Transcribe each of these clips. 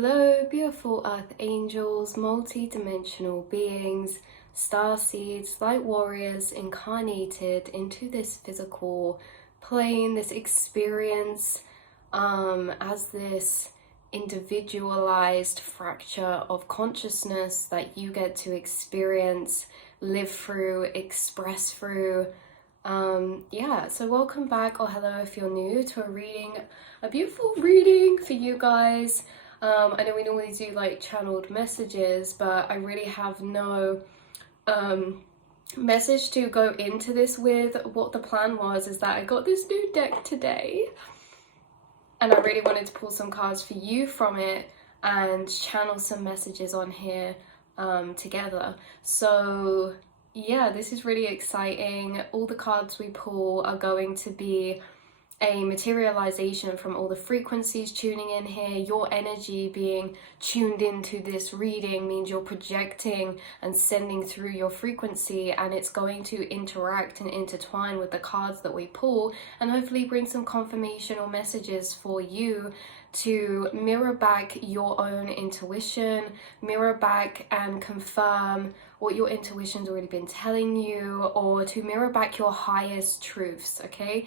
Hello, beautiful earth angels, multi-dimensional beings, star seeds, light warriors incarnated into this physical plane, this experience as this individualized fracture of consciousness that you get to experience, live through, express through. So welcome back, or hello if you're new to a beautiful reading for you guys. I know we normally do like channeled messages, but I really have no message to go into this with. What the plan was is that I got this new deck today and I really wanted to pull some cards for you from it and channel some messages on here together. So yeah, this is really exciting. All the cards we pull are going to be a materialization from all the frequencies tuning in here. Your energy being tuned into this reading means you're projecting and sending through your frequency, and it's going to interact and intertwine with the cards that we pull and hopefully bring some confirmation or messages for you to mirror back your own intuition, mirror back and confirm what your intuition's already been telling you, or to mirror back your highest truths, okay?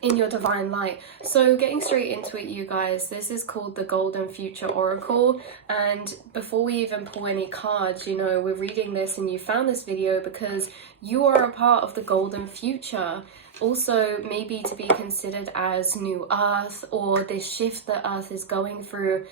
In your divine light. So getting straight into it, you guys, this is called the Golden Future Oracle, and before we even pull any cards, you know, we're reading this and you found this video because you are a part of the golden future, also maybe to be considered as new earth, or this shift that earth is going through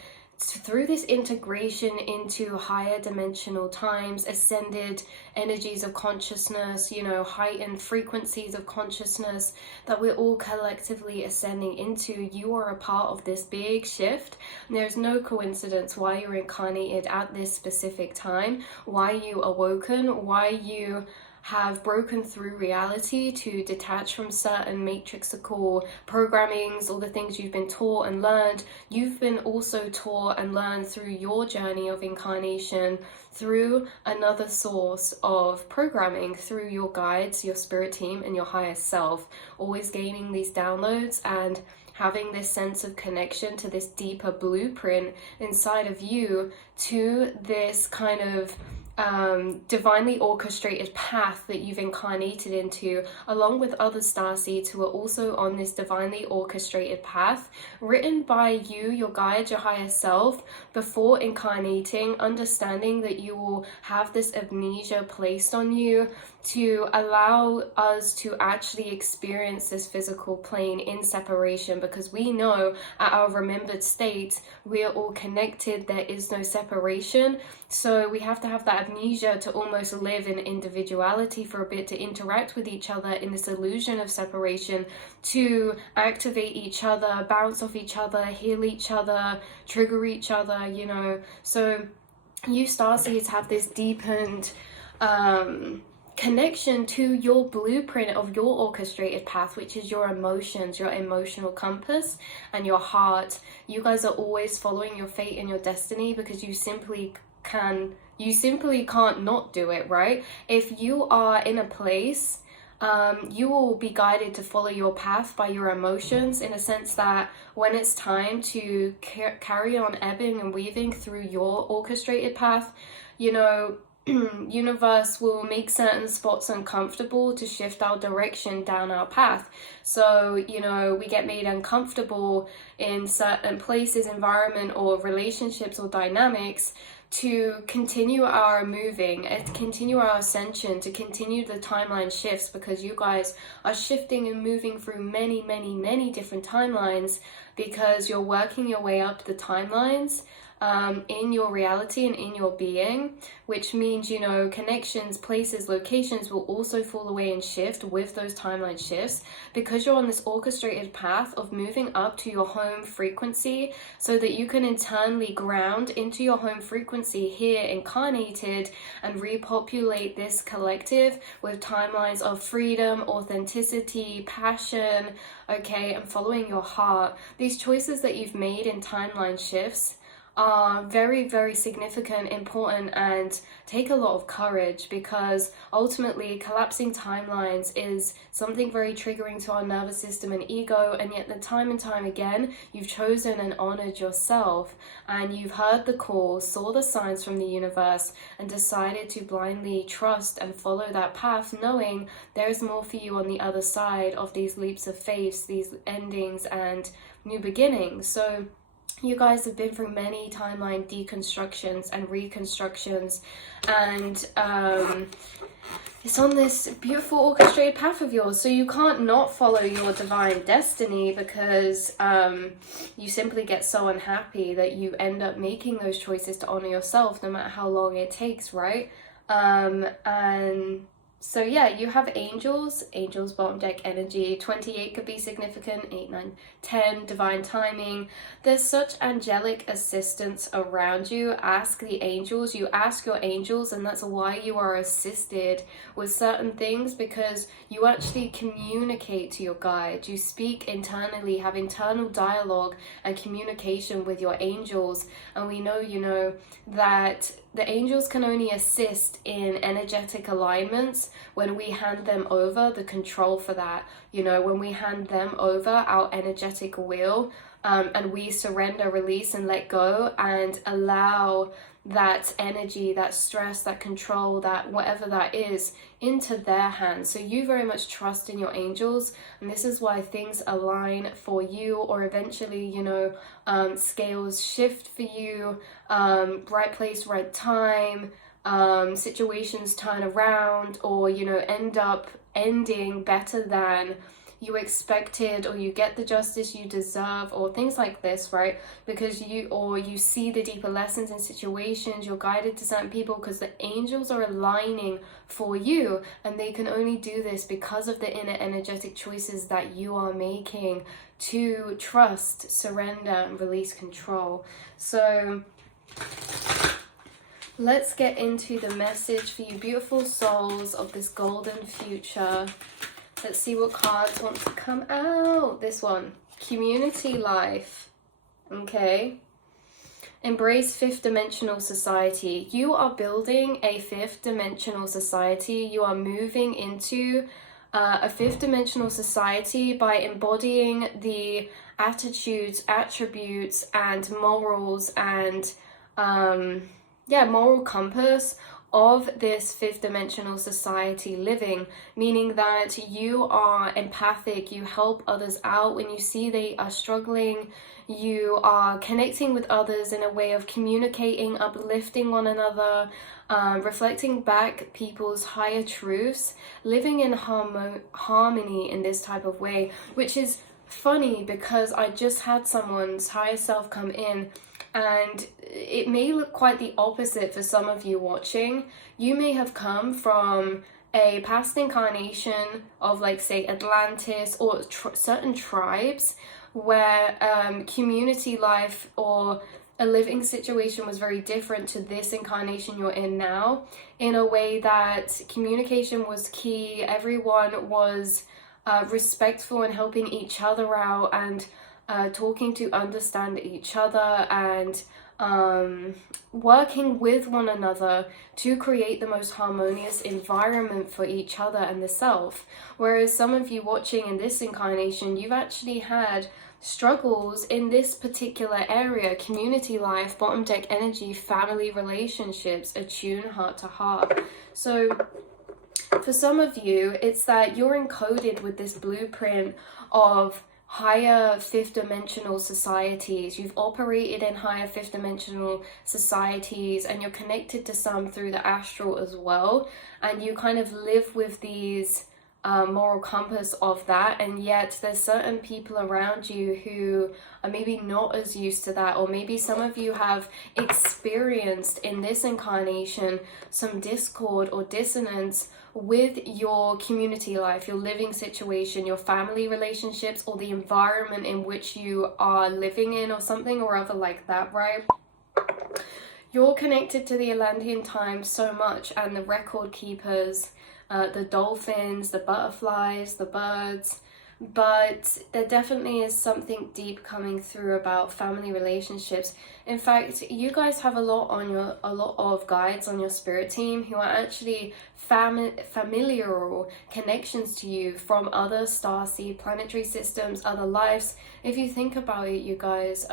this integration into higher dimensional times, ascended energies of consciousness, you know, heightened frequencies of consciousness that we're all collectively ascending into. You are a part of this big shift. And there's no coincidence why you're incarnated at this specific time, why you awoken, why you have broken through reality to detach from certain matrixical programmings, all the things you've been taught and learned. You've been also taught and learned through your journey of incarnation, through another source of programming, through your guides, your spirit team, and your highest self, always gaining these downloads and having this sense of connection to this deeper blueprint inside of you, to this kind of divinely orchestrated path that you've incarnated into, along with other starseeds who are also on this divinely orchestrated path, written by you, your guide, your higher self, before incarnating, understanding that you will have this amnesia placed on you to allow us to actually experience this physical plane in separation, because we know at our remembered state we are all connected, there is no separation. So we have to have that amnesia to almost live in individuality for a bit, to interact with each other in this illusion of separation, to activate each other, bounce off each other, heal each other, trigger each other, you know. So you starseeds have this deepened connection to your blueprint of your orchestrated path, which is your emotions, your emotional compass, and your heart. You guys are always following your fate and your destiny because you simply can't not do it, right? If you are in a place, you will be guided to follow your path by your emotions, in a sense that when it's time to carry on ebbing and weaving through your orchestrated path, you know, universe will make certain spots uncomfortable to shift our direction down our path. So, you know, we get made uncomfortable in certain places, environment, or relationships or dynamics to continue our moving, to continue our ascension, to continue the timeline shifts, because you guys are shifting and moving through many different timelines, because you're working your way up the timelines in your reality and in your being, which means, you know, connections, places, locations will also fall away and shift with those timeline shifts, because you're on this orchestrated path of moving up to your home frequency, so that you can internally ground into your home frequency here incarnated and repopulate this collective with timelines of freedom, authenticity, passion, okay, and following your heart. These choices that you've made in timeline shifts are very, very significant, important, and take a lot of courage, because ultimately collapsing timelines is something very triggering to our nervous system and ego, and yet the time and time again you've chosen and honored yourself, and you've heard the call, saw the signs from the universe, and decided to blindly trust and follow that path, knowing there is more for you on the other side of these leaps of faith, these endings and new beginnings. So you guys have been through many timeline deconstructions and reconstructions, and it's on this beautiful orchestrated path of yours. So you can't not follow your divine destiny, because you simply get so unhappy that you end up making those choices to honor yourself, no matter how long it takes, right? And so yeah, you have angels bottom deck energy. 28 could be significant, 8, 9, 10, divine timing. There's such angelic assistance around you. Ask the angels, you ask your angels, and that's why you are assisted with certain things, because you actually communicate to your guide. You speak internally, have internal dialogue and communication with your angels. And we know, you know, that the angels can only assist in energetic alignments when we hand them over the control for that. You know, when we hand them over our energetic wheel, and we surrender, release, and let go, and allow that energy, that stress, that control, that whatever that is, into their hands. So you very much trust in your angels, and this is why things align for you, or eventually, you know, scales shift for you, right place, right time, situations turn around, or, you know, end up ending better than you expected, or you get the justice you deserve, or things like this, right? Because you see the deeper lessons in situations, you're guided to certain people because the angels are aligning for you, and they can only do this because of the inner energetic choices that you are making to trust, surrender, and release control. So let's get into the message for you beautiful souls of this golden future. Let's see what cards want to come out. This one, community life. Okay. Embrace fifth dimensional society. You are building a fifth dimensional society. You are moving into a fifth dimensional society by embodying the attitudes, attributes, and morals and moral compass of this fifth dimensional society living, meaning that you are empathic, you help others out when you see they are struggling, you are connecting with others in a way of communicating, uplifting one another, reflecting back people's higher truths, living in harmony in this type of way, which is funny because I just had someone's higher self come in, and it may look quite the opposite for some of you watching. You may have come from a past incarnation of, like, say, Atlantis or certain tribes where community life or a living situation was very different to this incarnation you're in now, in a way that communication was key, everyone was respectful and helping each other out, and talking to understand each other, and working with one another to create the most harmonious environment for each other and the self. Whereas some of you watching in this incarnation, you've actually had struggles in this particular area: community life, bottom deck energy, family relationships, attune heart to heart. So for some of you, it's that you're encoded with this blueprint of higher fifth dimensional societies. You've operated in higher fifth dimensional societies, and you're connected to some through the astral as well, and you kind of live with these moral compass of that, and yet there's certain people around you who are maybe not as used to that, or maybe some of you have experienced in this incarnation some discord or dissonance with your community life, your living situation, your family relationships, or the environment in which you are living in, or something or other like that, right? You're connected to the Atlantean time so much, and the record keepers, the dolphins, the butterflies, the birds, but there definitely is something deep coming through about family relationships. In fact, you guys have a lot of guides on your spirit team who are actually familial connections to you from other starseed planetary systems, other lives. If you think about it, you guys,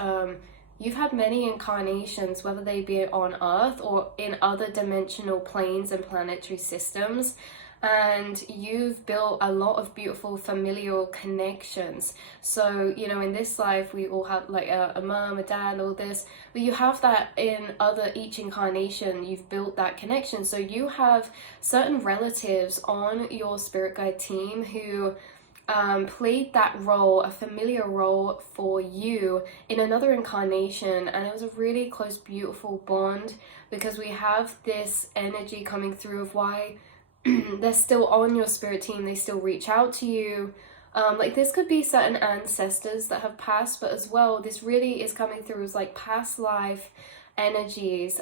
you've had many incarnations, whether they be on Earth or in other dimensional planes and planetary systems, and you've built a lot of beautiful familial connections. So, you know, in this life we all have like a mom, a dad, all this, but you have that in each incarnation. You've built that connection, so you have certain relatives on your spirit guide team who played that role, a familiar role for you in another incarnation, and it was a really close, beautiful bond, because we have this energy coming through of why they're still on your spirit team. They still reach out to you. Like this could be certain ancestors that have passed, but as well, this really is coming through as like past life energies.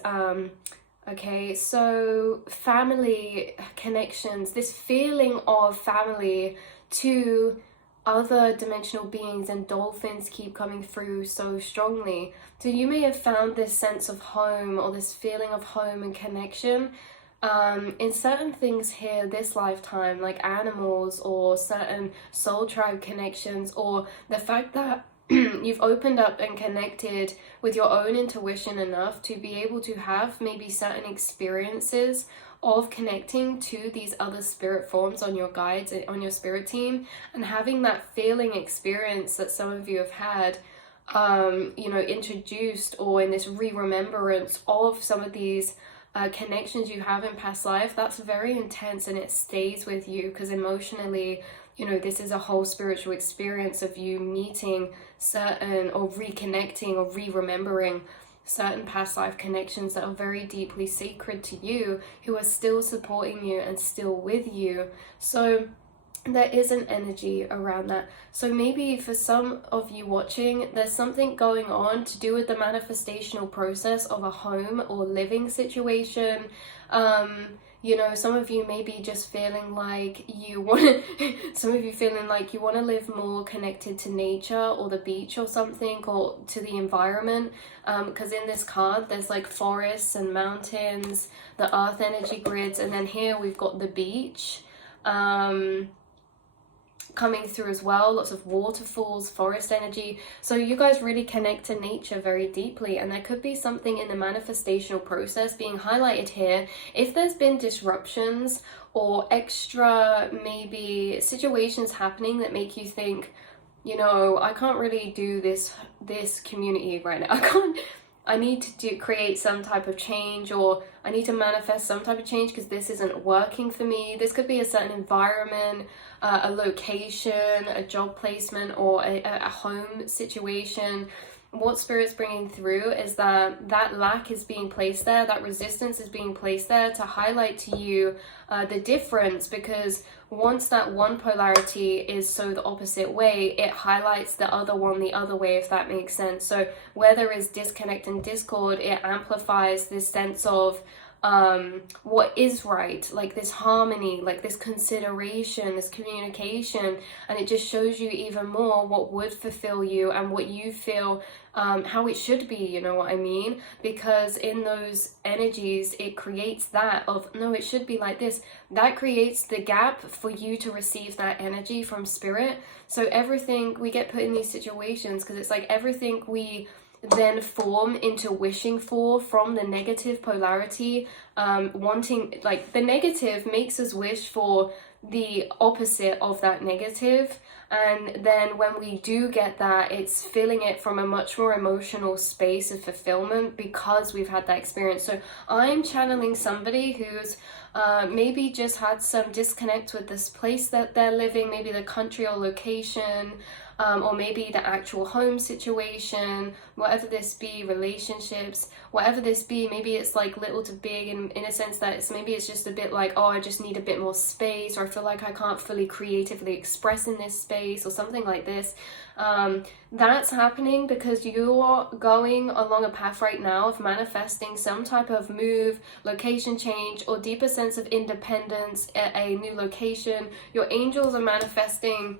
Okay, so family connections, this feeling of family to other dimensional beings, and dolphins keep coming through so strongly. So you may have found this sense of home, or this feeling of home and connection in certain things here this lifetime, like animals or certain soul tribe connections, or the fact that you've opened up and connected with your own intuition enough to be able to have maybe certain experiences of connecting to these other spirit forms on your guides, on your spirit team, and having that feeling experience that some of you have had, you know, introduced, or in this re-remembrance of some of these connections you have in past life. That's very intense, and it stays with you because emotionally, you know, this is a whole spiritual experience of you meeting certain, or reconnecting, or re-remembering certain past life connections that are very deeply sacred to you, who are still supporting you and still with you. So there is an energy around that. So maybe for some of you watching, there's something going on to do with the manifestational process of a home or living situation. You know, some of you may be just feeling like you want to, some of you feeling like you want to live more connected to nature or the beach or something, or to the environment, because in this card there's like forests and mountains, the earth energy grids, and then here we've got the beach coming through as well, lots of waterfalls, forest energy. So you guys really connect to nature very deeply, and there could be something in the manifestational process being highlighted here. If there's been disruptions or extra maybe situations happening that make you think, you know, I can't really do this community right now, I need to create some type of change, or I need to manifest some type of change because this isn't working for me. This could be a certain environment, a location, a job placement, or a home situation. What Spirit's bringing through is that lack is being placed there, that resistance is being placed there to highlight to you the difference, because once that one polarity is so the opposite way, it highlights the other one the other way, if that makes sense. So where there is disconnect and discord, it amplifies this sense of what is right, like this harmony, like this consideration, this communication, and it just shows you even more what would fulfill you and what you feel how it should be, you know what I mean? Because in those energies, it creates that of, no, it should be like this. That creates the gap for you to receive that energy from Spirit. So everything we get put in these situations, because it's like everything we then form into wishing for from the negative polarity, wanting, like the negative makes us wish for the opposite of that negative, and then when we do get that, it's filling it from a much more emotional space of fulfillment because we've had that experience. So I'm channeling somebody who's maybe just had some disconnect with this place that they're living, maybe the country or location, or maybe the actual home situation, whatever this be, relationships, whatever this be. Maybe it's like little to big, in a sense that maybe it's just a bit like, oh, I just need a bit more space, or I feel like I can't fully creatively express in this space, or something like this. That's happening because you are going along a path right now of manifesting some type of move, location change, or deeper sense of independence at a new location. Your angels are manifesting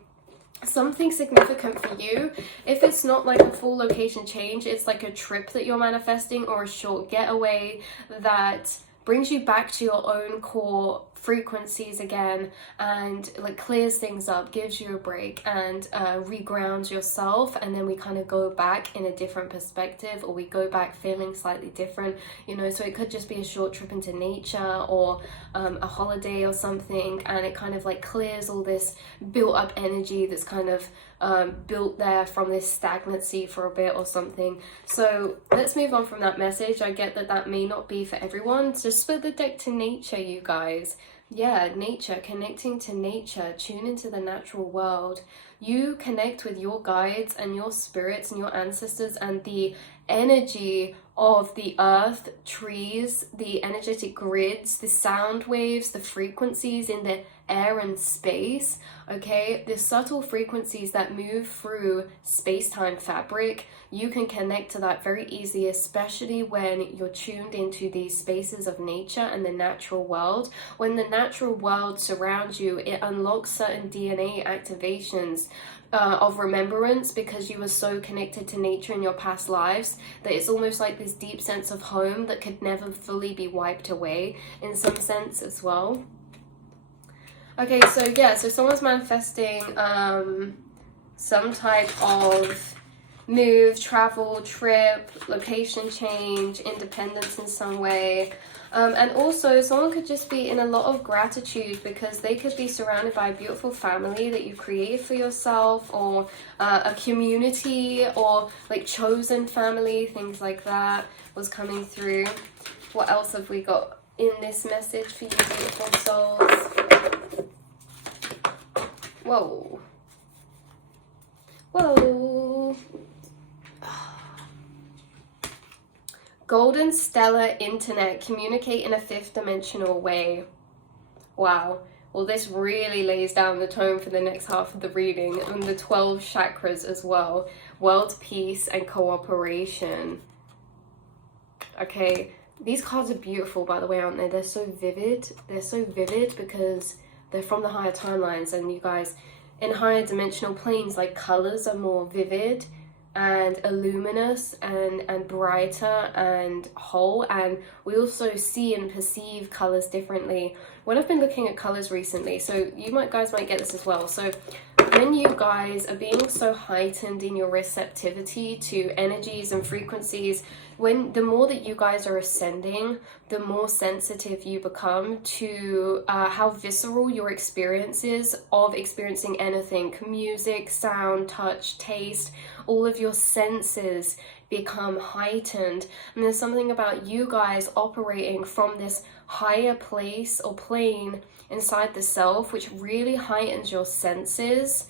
something significant for you. If it's not like a full location change, it's like a trip that you're manifesting, or a short getaway that brings you back to your own core frequencies again, and like clears things up, gives you a break, and regrounds yourself, and then we kind of go back in a different perspective, or we go back feeling slightly different, you know. So it could just be a short trip into nature, or a holiday or something, and it kind of like clears all this built up energy that's kind of built there from this stagnancy for a bit or something. So let's move on from that message. I get that that may not be for everyone. Just split the deck to nature, you guys. Yeah, nature, connecting to nature, tune into the natural world. You connect with your guides and your spirits and your ancestors and the energy of the earth, trees, the energetic grids, the sound waves, the frequencies in the air and space, okay? The subtle frequencies that move through space-time fabric, you can connect to that very easily, especially when you're tuned into these spaces of nature and the natural world. When the natural world surrounds you, it unlocks certain DNA activations of remembrance, because you were so connected to nature in your past lives that it's almost like this deep sense of home that could never fully be wiped away in some sense as well. Okay, so yeah, so someone's manifesting some type of move, travel, trip, location change, independence in some way. And also someone could just be in a lot of gratitude because they could be surrounded by a beautiful family that you created for yourself, or a community, or like chosen family, things like that was coming through. What else have we got in this message for you beautiful souls? Whoa. Whoa. Golden stellar internet, communicate in a fifth dimensional way. Wow. Well, this really lays down the tone for the next half of the reading, and the 12 chakras as well. World peace and cooperation. Okay, these cards are beautiful, by the way, aren't they? They're so vivid. They're so vivid because they're from the higher timelines, and you guys, in higher dimensional planes, like colors are more vivid and luminous and brighter and whole, and we also see and perceive colors differently. When I've been looking at colors recently, so you guys might get this as well, so when you guys are being so heightened in your receptivity to energies and frequencies, the more that you guys are ascending, the more sensitive you become to how visceral your experience is of experiencing anything. Music, sound, touch, taste, all of your senses become heightened. And there's something about you guys operating from this higher place or plane inside the self, which really heightens your senses.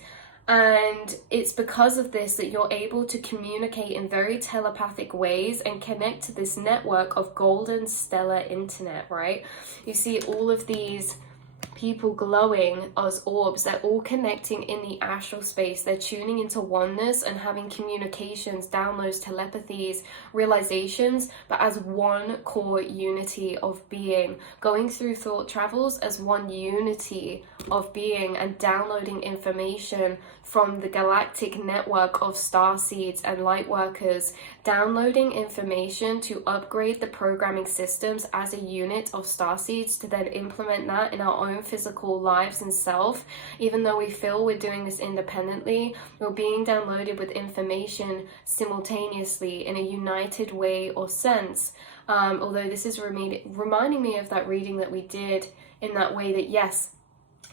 And it's because of this that you're able to communicate in very telepathic ways and connect to this network of golden stellar internet, right? You see all of these people glowing as orbs. They're all connecting in the astral space. They're tuning into oneness and having communications, downloads, telepathies, realizations, but as one core unity of being, going through thought travels as one unity of being, and downloading information from the galactic network of star seeds and light workers, downloading information to upgrade the programming systems as a unit of star seeds, to then implement that in our own physical lives and self. Even though we feel we're doing this independently, we're being downloaded with information simultaneously in a united way or sense. Although this is reminding me of that reading that we did, in that way that yes,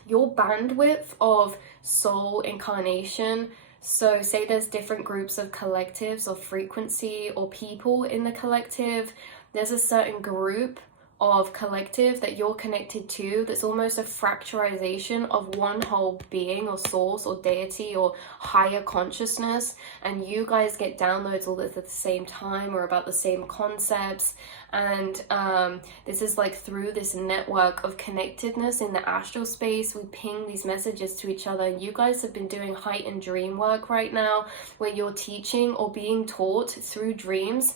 your bandwidth of soul incarnation, so say there's different groups of collectives or frequency or people in the collective, there's a certain group of collective that you're connected to that's almost a fracturization of one whole being or source or deity or higher consciousness, and you guys get downloads all at the same time or about the same concepts. And this is like through this network of connectedness in the astral space, we ping these messages to each other. And you guys have been doing heightened dream work right now, where you're teaching or being taught through dreams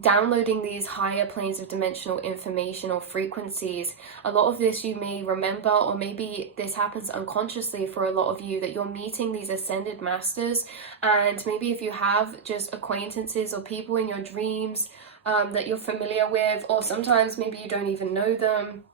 downloading these higher planes of dimensional information or frequencies. A lot of this you may remember, or maybe this happens unconsciously for a lot of you, that you're meeting these ascended masters, and maybe if you have just acquaintances or people in your dreams that you're familiar with, or sometimes maybe you don't even know them,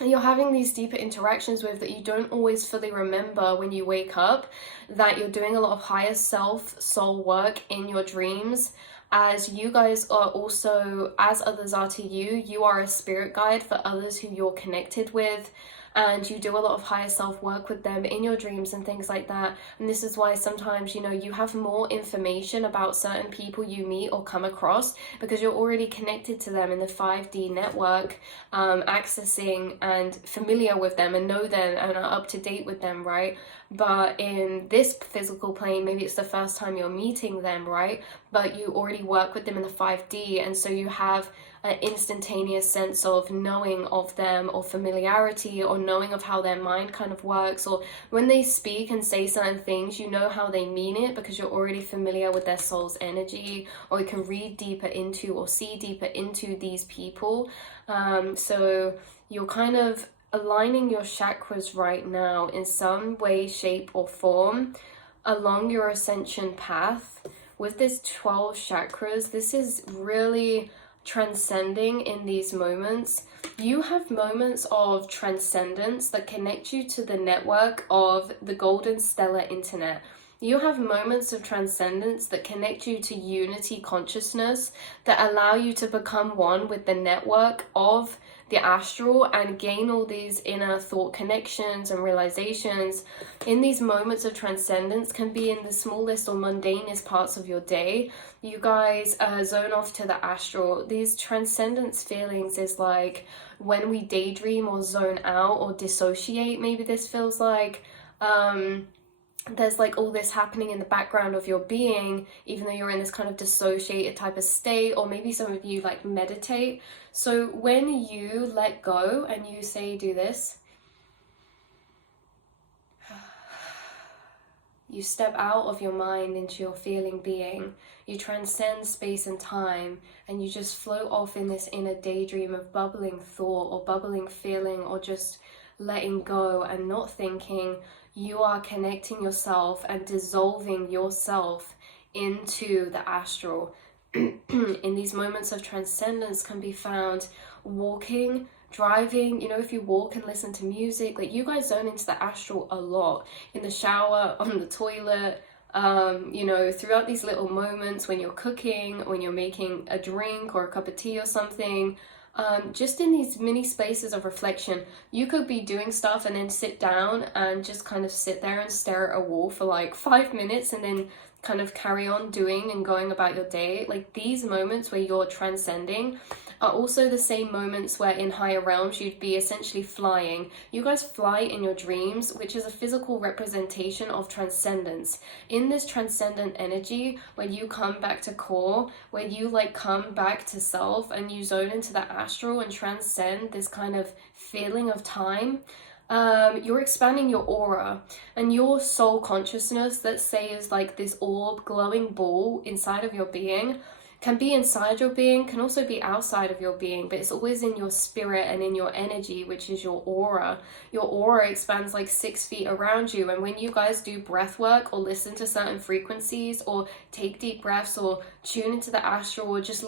you're having these deeper interactions with that you don't always fully remember when you wake up, that you're doing a lot of higher self soul work in your dreams, as you guys are also, as others are to you, you are a spirit guide for others who you're connected with, and you do a lot of higher self work with them in your dreams and things like that. And this is why sometimes, you know, you have more information about certain people you meet or come across because you're already connected to them in the 5D network, accessing and familiar with them and know them and are up to date with them, right? But in this physical plane, maybe it's the first time you're meeting them, right? But you already work with them in the 5D, and so you have an instantaneous sense of knowing of them, or familiarity, or knowing of how their mind kind of works, or when they speak and say certain things, you know how they mean it because you're already familiar with their soul's energy, or you can read deeper into or see deeper into these people. So you're kind of aligning your chakras right now in some way, shape, or form along your ascension path with this 12 chakras. This is really transcending in these moments. You have moments of transcendence that connect you to the network of the golden stellar internet. You have moments of transcendence that connect you to unity consciousness, that allow you to become one with the network of the astral and gain all these inner thought connections and realizations. In these moments of transcendence can be in the smallest or mundanest parts of your day. You guys zone off to the astral. These transcendence feelings is like when we daydream or zone out or dissociate, maybe this feels like. There's like all this happening in the background of your being, even though you're in this kind of dissociated type of state, or maybe some of you like meditate. So when you let go and you say, do this, you step out of your mind into your feeling being, you transcend space and time, and you just float off in this inner daydream of bubbling thought or bubbling feeling, or just letting go and not thinking. You are connecting yourself and dissolving yourself into the astral. In these moments of transcendence can be found walking, driving, you know, if you walk and listen to music, like you guys zone into the astral a lot, in the shower, on the toilet, you know, throughout these little moments when you're cooking, when you're making a drink or a cup of tea or something. Just in these mini spaces of reflection, you could be doing stuff and then sit down and just kind of sit there and stare at a wall for like 5 minutes and then kind of carry on doing and going about your day. Like these moments where you're transcending are also the same moments where in higher realms you'd be essentially flying. You guys fly in your dreams, which is a physical representation of transcendence. In this transcendent energy, when you come back to core, where you like come back to self and you zone into the astral and transcend this kind of feeling of time, you're expanding your aura, and your soul consciousness, let's say, is like this orb, glowing ball inside of your being. Can be inside your being, can also be outside of your being, but it's always in your spirit and in your energy, which is your aura. Your aura expands like 6 feet around you, and when you guys do breath work or listen to certain frequencies or take deep breaths or tune into the astral or just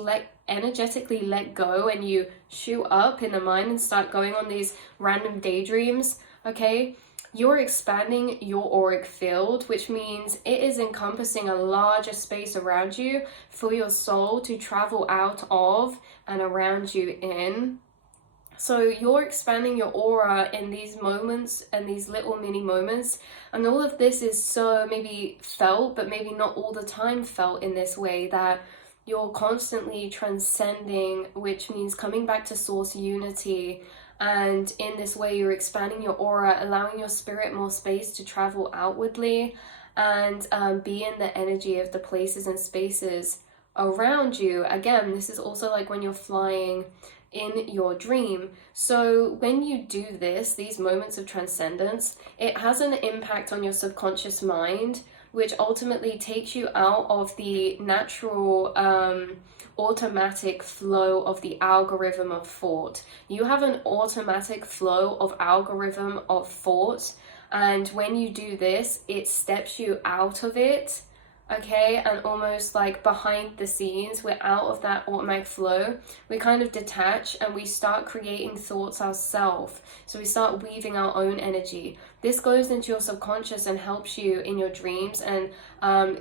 energetically let go, and you shoot up in the mind and start going on these random daydreams, okay? You're expanding your auric field, which means it is encompassing a larger space around you for your soul to travel out of and around you in. So you're expanding your aura in these moments and these little mini moments, and all of this is so maybe felt, but maybe not all the time felt in this way, that you're constantly transcending, which means coming back to source unity. And in this way, you're expanding your aura, allowing your spirit more space to travel outwardly and be in the energy of the places and spaces around you. Again, this is also like when you're flying in your dream. So when you do this, these moments of transcendence, it has an impact on your subconscious mind, which ultimately takes you out of the natural automatic flow of the algorithm of thought. You have an automatic flow of algorithm of thought, and when you do this, it steps you out of it, okay, and almost like behind the scenes, we're out of that automatic flow. We kind of detach and we start creating thoughts ourselves. So we start weaving our own energy. This goes into your subconscious and helps you in your dreams, and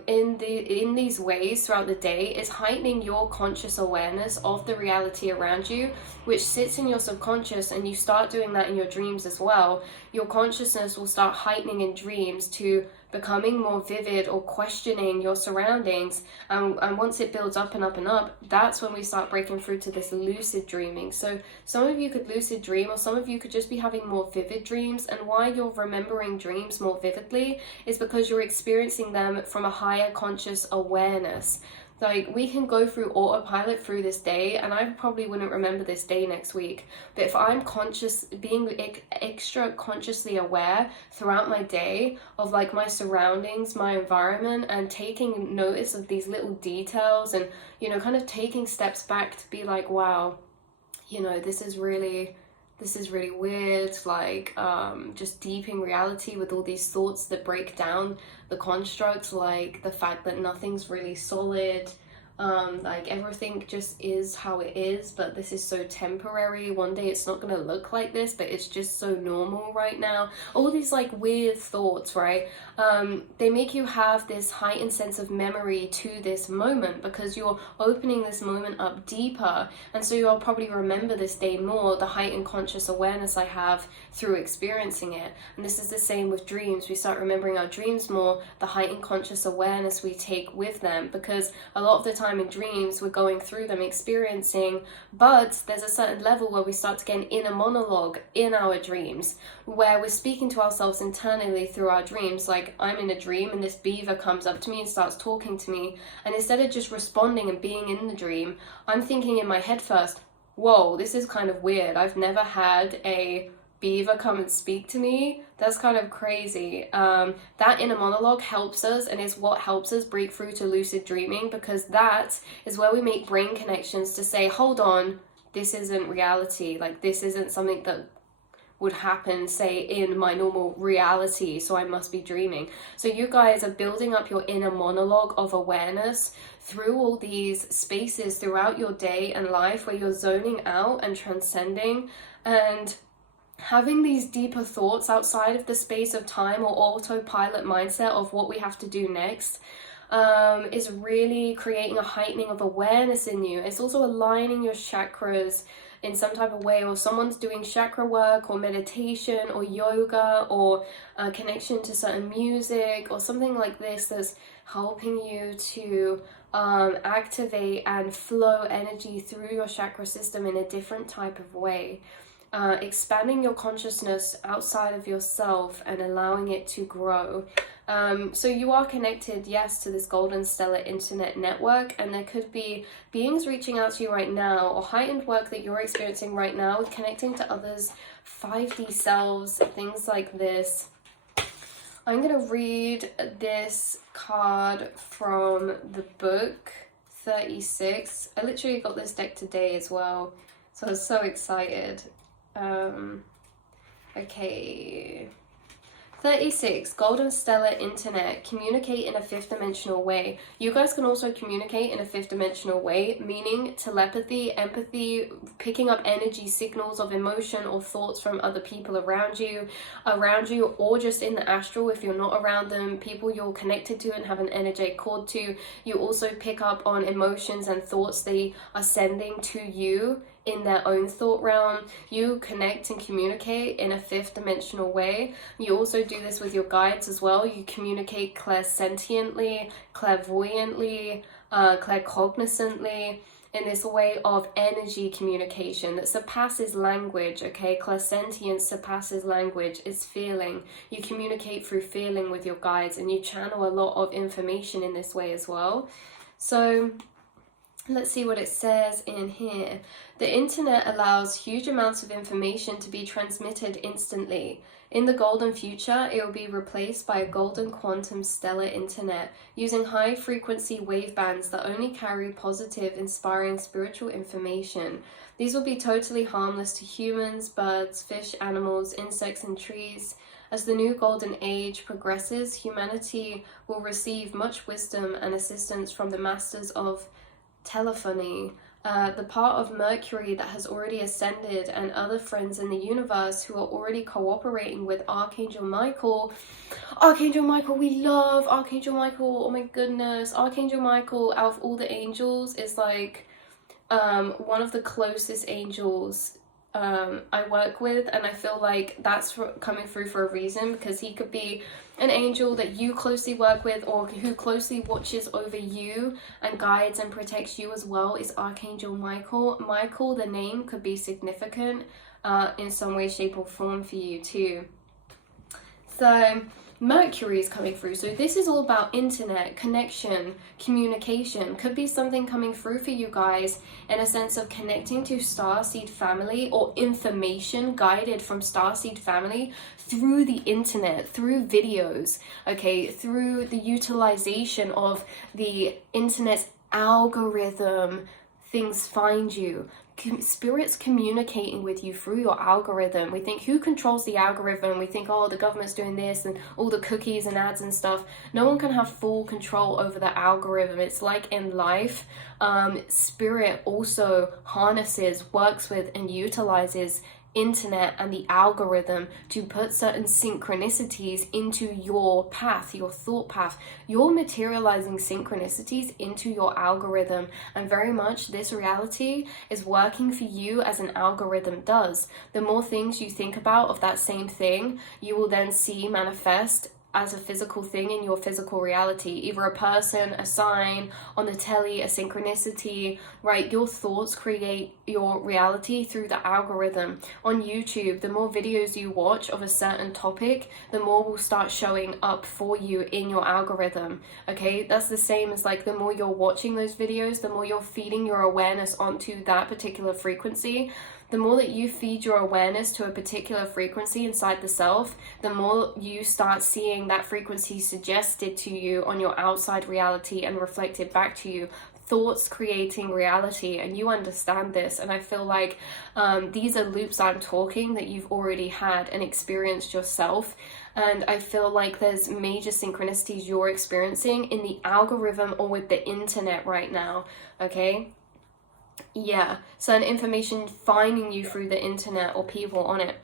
in these ways throughout the day, is heightening your conscious awareness of the reality around you, which sits in your subconscious, and you start doing that in your dreams as well. Your consciousness will start heightening in dreams to becoming more vivid or questioning your surroundings, and once it builds up and up and up, that's when we start breaking through to this lucid dreaming. So some of you could lucid dream, or some of you could just be having more vivid dreams, and why you're remembering dreams more vividly is because you're experiencing them from a higher conscious awareness. Like, we can go through autopilot through this day, and I probably wouldn't remember this day next week, but if I'm conscious, being extra consciously aware throughout my day of like my surroundings, my environment, and taking notice of these little details, and, you know, kind of taking steps back to be like, wow, you know, this is really weird, like just deeping reality with all these thoughts that break down the constructs, like the fact that nothing's really solid, like everything just is how it is, but this is so temporary. One day it's not going to look like this, but it's just so normal right now. All these like weird thoughts, right? They make you have this heightened sense of memory to this moment, because you're opening this moment up deeper, and so you'll probably remember this day more, the heightened conscious awareness I have through experiencing it. And this is the same with dreams. We start remembering our dreams more, the heightened conscious awareness we take with them, because a lot of the time in dreams we're going through them, experiencing, but there's a certain level where we start to get an inner monologue in our dreams, where we're speaking to ourselves internally through our dreams. Like, I'm in a dream and this beaver comes up to me and starts talking to me, and instead of just responding and being in the dream, I'm thinking in my head first, whoa, this is kind of weird, I've never had a beaver come and speak to me, that's kind of crazy. That inner monologue helps us, and is what helps us break through to lucid dreaming, because that is where we make brain connections to say, hold on, this isn't reality, like this isn't something that would happen, say, in my normal reality, so I must be dreaming. So you guys are building up your inner monologue of awareness through all these spaces throughout your day and life, where you're zoning out and transcending and having these deeper thoughts outside of the space of time or autopilot mindset of what we have to do next. Is really creating a heightening of awareness in you. It's also aligning your chakras in some type of way, or someone's doing chakra work or meditation or yoga or a connection to certain music or something like this that's helping you to activate and flow energy through your chakra system in a different type of way. Expanding your consciousness outside of yourself and allowing it to grow. So you are connected, yes, to this golden stellar internet network, and there could be beings reaching out to you right now, or heightened work that you're experiencing right now with connecting to others, 5D selves, things like this. I'm going to read this card from the book 36. I literally got this deck today as well, so I was so excited. Okay. 36, Golden Stellar Internet, communicate in a fifth dimensional way. You guys can also communicate in a fifth dimensional way, meaning telepathy, empathy, picking up energy signals of emotion or thoughts from other people around you, or just in the astral if you're not around them, people you're connected to and have an energetic cord to. You also pick up on emotions and thoughts they are sending to you in their own thought realm. You connect and communicate in a fifth dimensional way. You also do this with your guides as well. You communicate clairsentiently, clairvoyantly, claircognizantly, in this way of energy communication that surpasses language, okay? Clairsentience surpasses language. It's feeling. You communicate through feeling with your guides, and you channel a lot of information in this way as well. So Let's see what it says in here. The internet allows huge amounts of information to be transmitted instantly. In the golden future, it will be replaced by a golden quantum stellar internet using high frequency wavebands that only carry positive, inspiring spiritual information. These will be totally harmless to humans, birds, fish, animals, insects, and trees. As the new golden age progresses, humanity will receive much wisdom and assistance from the masters of telephony, the part of Mercury that has already ascended, and other friends in the universe who are already cooperating with Archangel Michael. Archangel Michael, we love Archangel Michael. Oh my goodness. Archangel Michael, out of all the angels, is like one of the closest angels I work with, and I feel like that's coming through for a reason, because he could be an angel that you closely work with, or who closely watches over you and guides and protects you as well, is Archangel Michael. Michael, the name, could be significant in some way, shape, or form for you too. So Mercury is coming through. So this is all about internet, connection, communication. Could be something coming through for you guys in a sense of connecting to starseed family, or information guided from starseed family through the internet, through videos, okay, through the utilization of the internet's algorithm. Things find you. Spirits communicating with you through your algorithm. We think, who controls the algorithm? We think, oh, the government's doing this and all the cookies and ads and stuff. No one can have full control over the algorithm. It's like in life, spirit also harnesses, works with, and utilizes internet and the algorithm to put certain synchronicities into your path, your thought path. You're materializing synchronicities into your algorithm, and very much this reality is working for you as an algorithm does. The more things you think about of that same thing, you will then see manifest as a physical thing in your physical reality, either a person, a sign on the telly, a synchronicity, right? Your thoughts create your reality through the algorithm. On YouTube, the more videos you watch of a certain topic, the more will start showing up for you in your algorithm, okay? That's the same as like the more you're watching those videos, the more you're feeding your awareness onto that particular frequency. The more that you feed your awareness to a particular frequency inside the self, the more you start seeing that frequency suggested to you on your outside reality and reflected back to you. Thoughts creating reality, and you understand this. And I feel like these are loops I'm talking that you've already had and experienced yourself. And I feel like there's major synchronicities you're experiencing in the algorithm or with the internet right now, okay? Yeah, certain information finding you through the internet or people on it.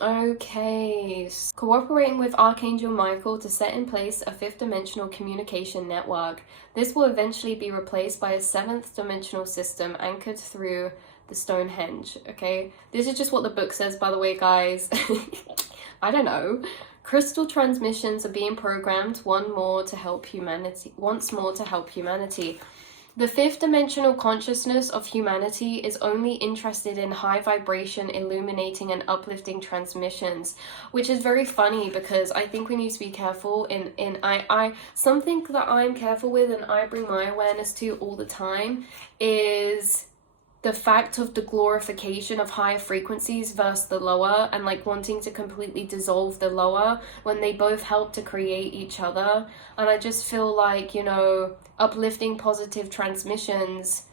Okay, cooperating with Archangel Michael to set in place a 5th dimensional communication network. This will eventually be replaced by a 7th dimensional system anchored through the Stonehenge, okay? This is just what the book says, by the way, guys. I don't know. Crystal transmissions are being programmed once more to help humanity. The 5th dimensional consciousness of humanity is only interested in high vibration, illuminating and uplifting transmissions, which is very funny because I think we need to be careful something that I'm careful with and I bring my awareness to all the time is the fact of the glorification of higher frequencies versus the lower, and like wanting to completely dissolve the lower when they both help to create each other. And I just feel like, you know, uplifting positive transmissions,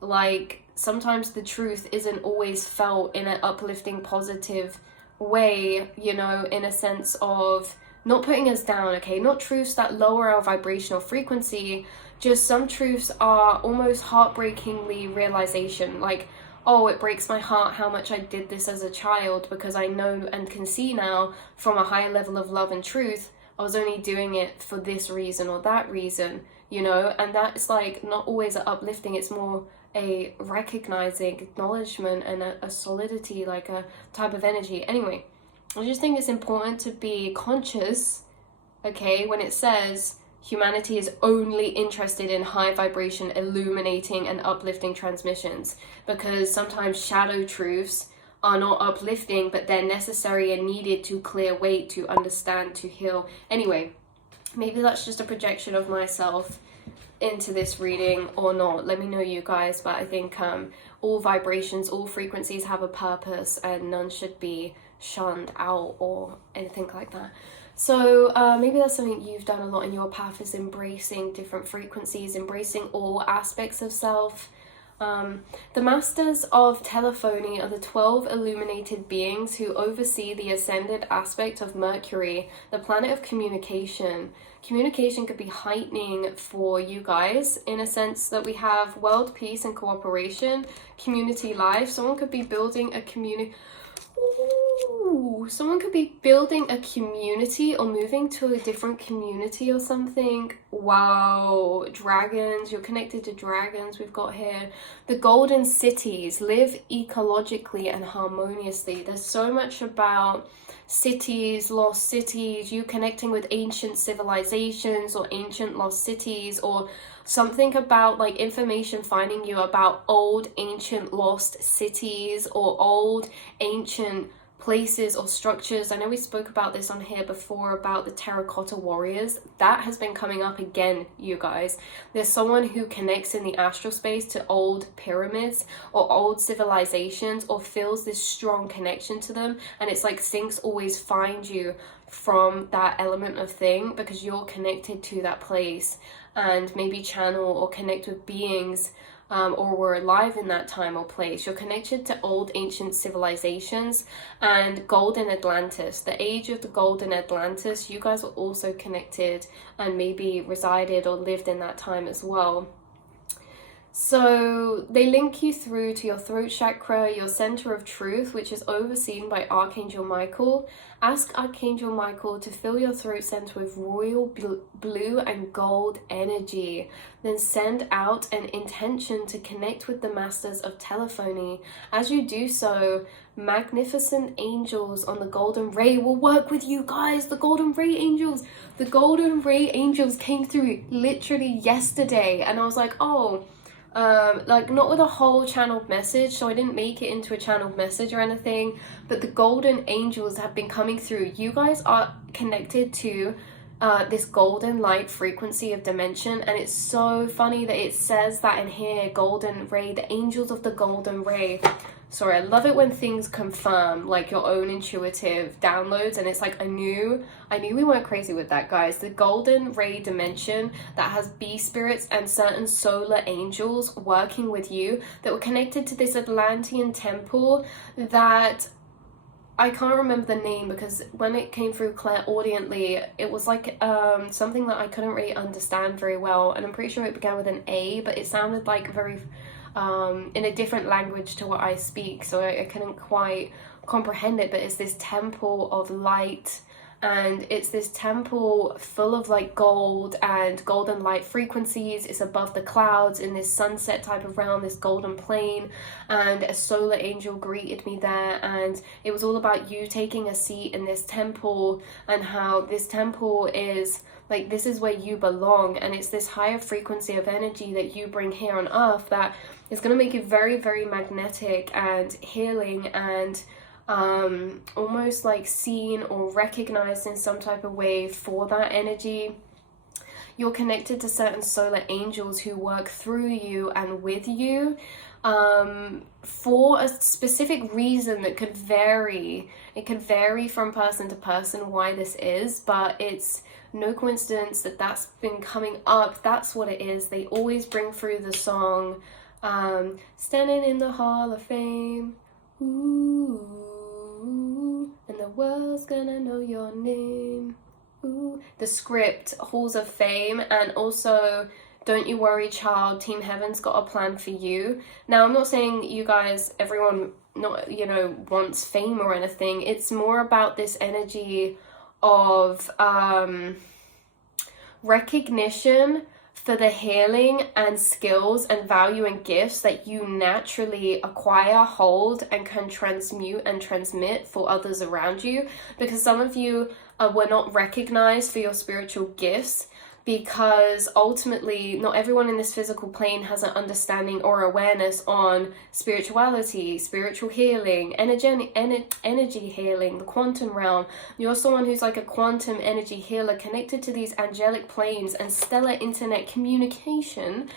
like sometimes the truth isn't always felt in an uplifting positive way, you know, in a sense of not putting us down, okay? Not truths that lower our vibrational frequency, just some truths are almost heartbreakingly realization, like, oh, it breaks my heart how much I did this as a child, because I know and can see now from a higher level of love and truth, I was only doing it for this reason or that reason, you know? And that's like not always uplifting, it's more a recognizing, acknowledgement, and a solidity, like a type of energy. Anyway, I just think it's important to be conscious, okay, when it says humanity is only interested in high vibration, illuminating and uplifting transmissions, because sometimes shadow truths are not uplifting, but they're necessary and needed to clear weight, to understand, to heal. Anyway, maybe that's just a projection of myself. into this reading or not. Let me know, you guys. But I think all vibrations, all frequencies have a purpose, and none should be shunned out or anything like that. So maybe that's something you've done a lot in your path, is embracing different frequencies, embracing all aspects of self. The masters of telephony are the 12 illuminated beings who oversee the ascended aspect of Mercury, the planet of communication. Communication could be heightening for you guys in a sense that we have world peace and cooperation, community life. Someone could be building a community. Ooh, someone could be building a community or moving to a different community or something. Wow, dragons, you're connected to dragons we've got here. The golden cities, live ecologically and harmoniously. There's so much about cities, lost cities, you connecting with ancient civilizations or ancient lost cities, or something about like information finding you about old ancient lost cities or old ancient places or structures. I know we spoke about this on here before about the terracotta warriors. That has been coming up again, you guys. There's someone who connects in the astral space to old pyramids or old civilizations, or feels this strong connection to them, and it's like things always find you from that element of thing because you're connected to that place, and maybe channel or connect with beings or were alive in that time or place. You're connected to old ancient civilizations and golden Atlantis, the age of the golden Atlantis. You guys were also connected and maybe resided or lived in that time as well. So they link you through to your throat chakra, your center of truth, which is overseen by Archangel Michael. Ask Archangel Michael to fill your throat center with royal blue and gold energy. Then send out an intention to connect with the masters of telephony. As you do so, magnificent angels on the golden ray will work with you guys. The golden ray angels. The golden ray angels came through literally yesterday, and I was like, oh, like not with a whole channeled message, so I didn't make it into a channeled message or anything, but the golden angels have been coming through. You guys are connected to this golden light frequency of dimension, and it's so funny that it says that in here, golden ray, the angels of the golden ray. Sorry, I love it when things confirm like your own intuitive downloads, and it's like I knew we weren't crazy with that, guys. The golden ray dimension that has bee spirits and certain solar angels working with you that were connected to this Atlantean temple that I can't remember the name, because when it came through clairaudiently, it was like something that I couldn't really understand very well, and I'm pretty sure it began with an A, but it sounded like very in a different language to what I speak, so I couldn't quite comprehend it. But it's this temple of light, and it's this temple full of like gold and golden light frequencies. It's above the clouds in this sunset type of realm, this golden plane, and a solar angel greeted me there, and it was all about you taking a seat in this temple, and how this temple is like, this is where you belong, and it's this higher frequency of energy that you bring here on earth that is going to make you very, very magnetic and healing and almost like seen or recognized in some type of way for that energy. You're connected to certain solar angels who work through you and with you for a specific reason that could vary. It could vary from person to person why this is, but it's no coincidence that that's been coming up. That's what it is. They always bring through the song standing in the Hall of Fame, ooh, and the world's gonna know your name, ooh. The script, Halls of Fame, and also Don't You Worry Child, Team Heaven's got a plan for you. Now, I'm not saying you guys, everyone, not, you know, wants fame or anything. It's more about this energy of recognition for the healing and skills and value and gifts that you naturally acquire, hold, and can transmute and transmit for others around you. Because some of you were not recognized for your spiritual gifts because ultimately not everyone in this physical plane has an understanding or awareness on spirituality, spiritual healing, energy healing, the quantum realm. You're someone who's like a quantum energy healer connected to these angelic planes and stellar internet communication,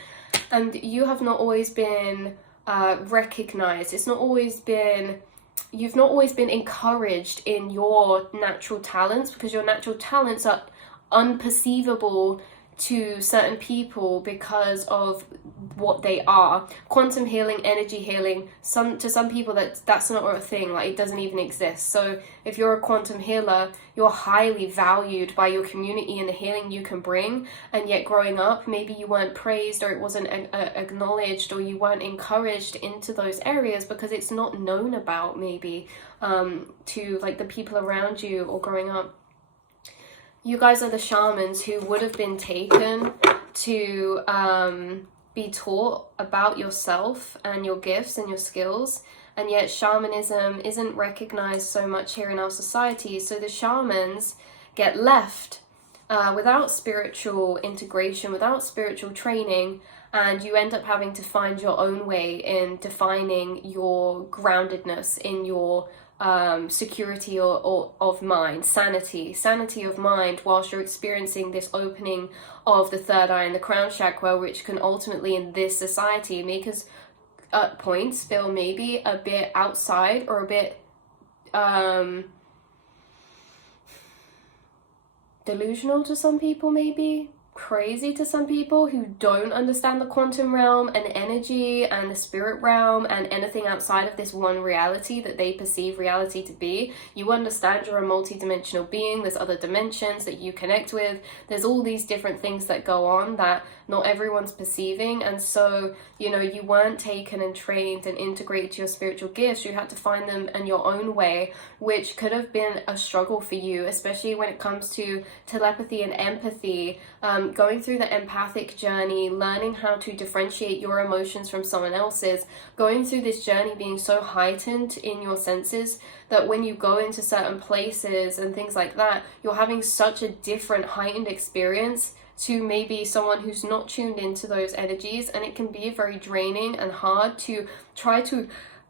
and you have not always been recognized. It's not always been, you've not always been encouraged in your natural talents, because your natural talents are unperceivable to certain people because of what they are. Quantum healing, energy healing, to some people that's not a thing, like it doesn't even exist. So if you're a quantum healer, you're highly valued by your community and the healing you can bring, and yet growing up maybe you weren't praised, or it wasn't acknowledged, or you weren't encouraged into those areas because it's not known about, maybe to like the people around you or growing up. You guys are the shamans who would have been taken to be taught about yourself and your gifts and your skills, and yet shamanism isn't recognized so much here in our society. So the shamans get left without spiritual integration, without spiritual training, and you end up having to find your own way in defining your groundedness, in your security or of mind, sanity of mind, whilst you're experiencing this opening of the third eye and the crown chakra, which can ultimately in this society make us at points feel maybe a bit outside, or a bit delusional to some people, maybe crazy to some people who don't understand the quantum realm and energy and the spirit realm and anything outside of this one reality that they perceive reality to be. You understand you're a multi-dimensional being. There's other dimensions that you connect with. There's all these different things that go on that not everyone's perceiving, and so you know, you weren't taken and trained and integrated to your spiritual gifts. You had to find them in your own way, which could have been a struggle for you, especially when it comes to telepathy and empathy, going through the empathic journey, learning how to differentiate your emotions from someone else's, going through this journey being so heightened in your senses that when you go into certain places and things like that, you're having such a different heightened experience to maybe someone who's not tuned into those energies, and it can be very draining and hard to try to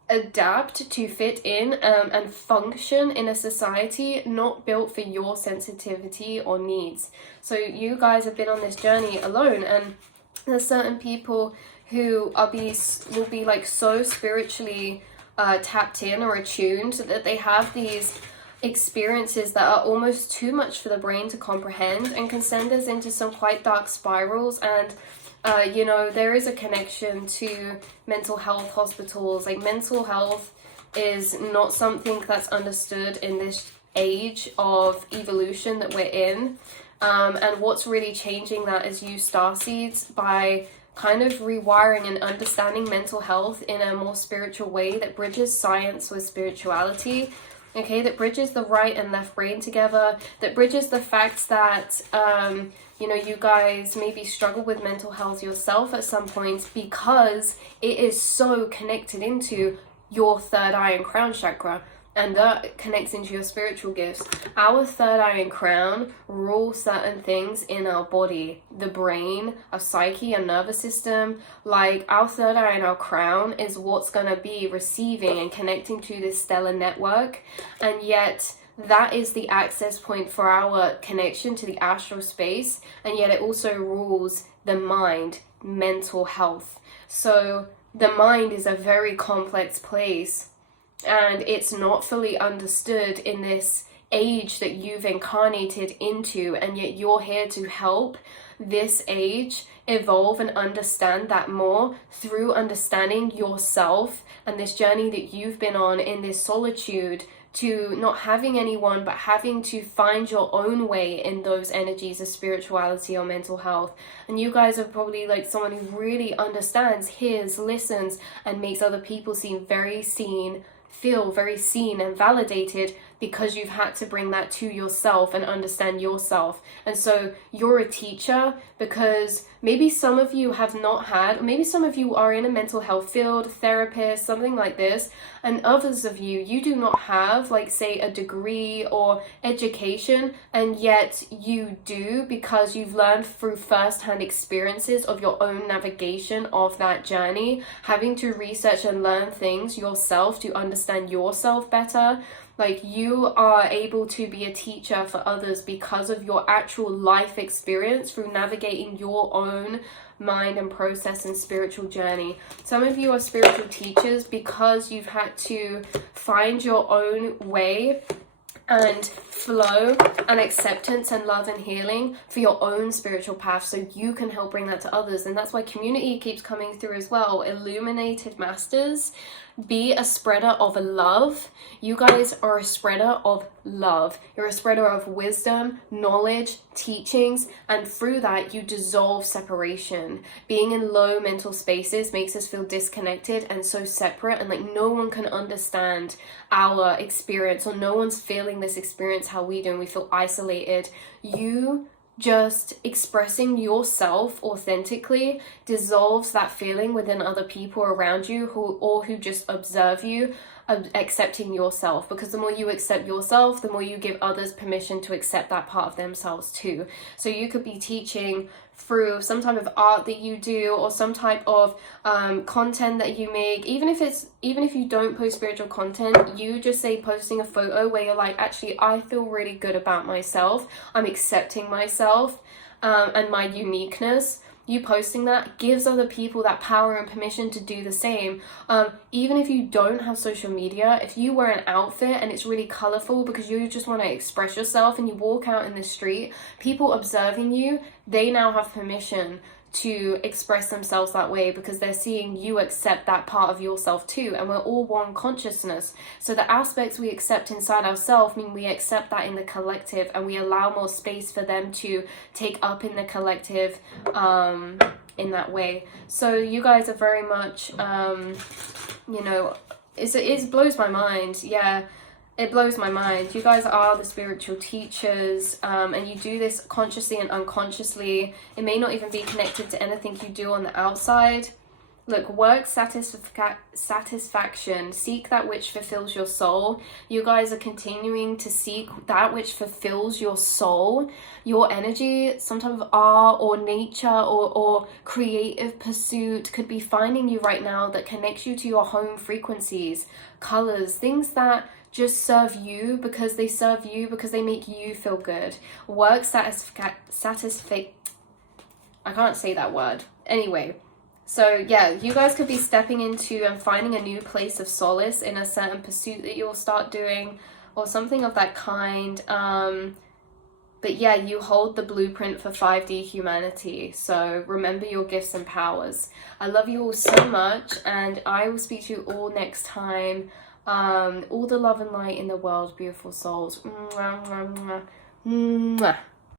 adapt to fit in and function in a society not built for your sensitivity or needs. So you guys have been on this journey alone, and there's certain people who will be like so spiritually tapped in or attuned that they have these experiences that are almost too much for the brain to comprehend, and can send us into some quite dark spirals. And you know, there is a connection to mental health hospitals. Like, mental health is not something that's understood in this age of evolution that we're in, and what's really changing that is you starseeds, by kind of rewiring and understanding mental health in a more spiritual way that bridges science with spirituality. Okay, that bridges the right and left brain together, that bridges the fact that, you know, you guys maybe struggle with mental health yourself at some points because it is so connected into your third eye and crown chakra, and that connects into your spiritual gifts. Our third eye and crown rule certain things in our body, the brain, our psyche, our nervous system. Like, our third eye and our crown is what's going to be receiving and connecting to this stellar network, and yet that is the access point for our connection to the astral space, and yet it also rules the mind, mental health. So the mind is a very complex place, and it's not fully understood in this age that you've incarnated into, and yet you're here to help this age evolve and understand that more through understanding yourself and this journey that you've been on in this solitude, to not having anyone but having to find your own way in those energies of spirituality or mental health. And you guys are probably like someone who really understands, hears, listens, and makes other people feel very seen and validated because you've had to bring that to yourself and understand yourself. And so you're a teacher because maybe some of you have not had, or maybe some of you are in a mental health field, therapist, something like this, and others of you, you do not have, like, say, a degree or education, and yet you do because you've learned through first-hand experiences of your own navigation of that journey, having to research and learn things yourself to understand yourself better. Like, you are able to be a teacher for others because of your actual life experience through navigating your own mind and process and spiritual journey. Some of you are spiritual teachers because you've had to find your own way and flow and acceptance and love and healing for your own spiritual path, so you can help bring that to others. And that's why community keeps coming through as well. Illuminated masters, be a spreader of love. You guys are a spreader of love. You're a spreader of wisdom, knowledge, teachings, and through that you dissolve separation. Being in low mental spaces makes us feel disconnected and so separate, and like no one can understand our experience, or no one's feeling this experience how we do, and we feel isolated. You just expressing yourself authentically dissolves that feeling within other people around you who just observe you, accepting yourself, because the more you accept yourself, the more you give others permission to accept that part of themselves too. So you could be teaching through some type of art that you do, or some type of content that you make. Even if you don't post spiritual content, you just say posting a photo where you're like, actually, I feel really good about myself, I'm accepting myself and my uniqueness. You posting that gives other people that power and permission to do the same. Even if you don't have social media, if you wear an outfit and it's really colorful because you just want to express yourself, and you walk out in the street, people observing you, they now have permission to express themselves that way because they're seeing you accept that part of yourself too. And we're all one consciousness, so the aspects we accept inside ourselves mean we accept that in the collective, and we allow more space for them to take up in the collective in that way. So you guys are very much you know, it blows my mind. Yeah, it blows my mind. You guys are the spiritual teachers, and you do this consciously and unconsciously. It may not even be connected to anything you do on the outside. Look, work satisfaction, seek that which fulfills your soul. You guys are continuing to seek that which fulfills your soul, your energy. Some type of art or nature or creative pursuit could be finding you right now that connects you to your home frequencies, colors, things that just serve you because they make you feel good. Work satisfaction. I can't say that word. Anyway. So yeah, you guys could be stepping into and finding a new place of solace in a certain pursuit that you'll start doing, or something of that kind. But yeah, you hold the blueprint for 5D humanity. So remember your gifts and powers. I love you all so much, and I will speak to you all next time. All the love and light in the world, beautiful souls. Mwah, mwah, mwah. Mwah.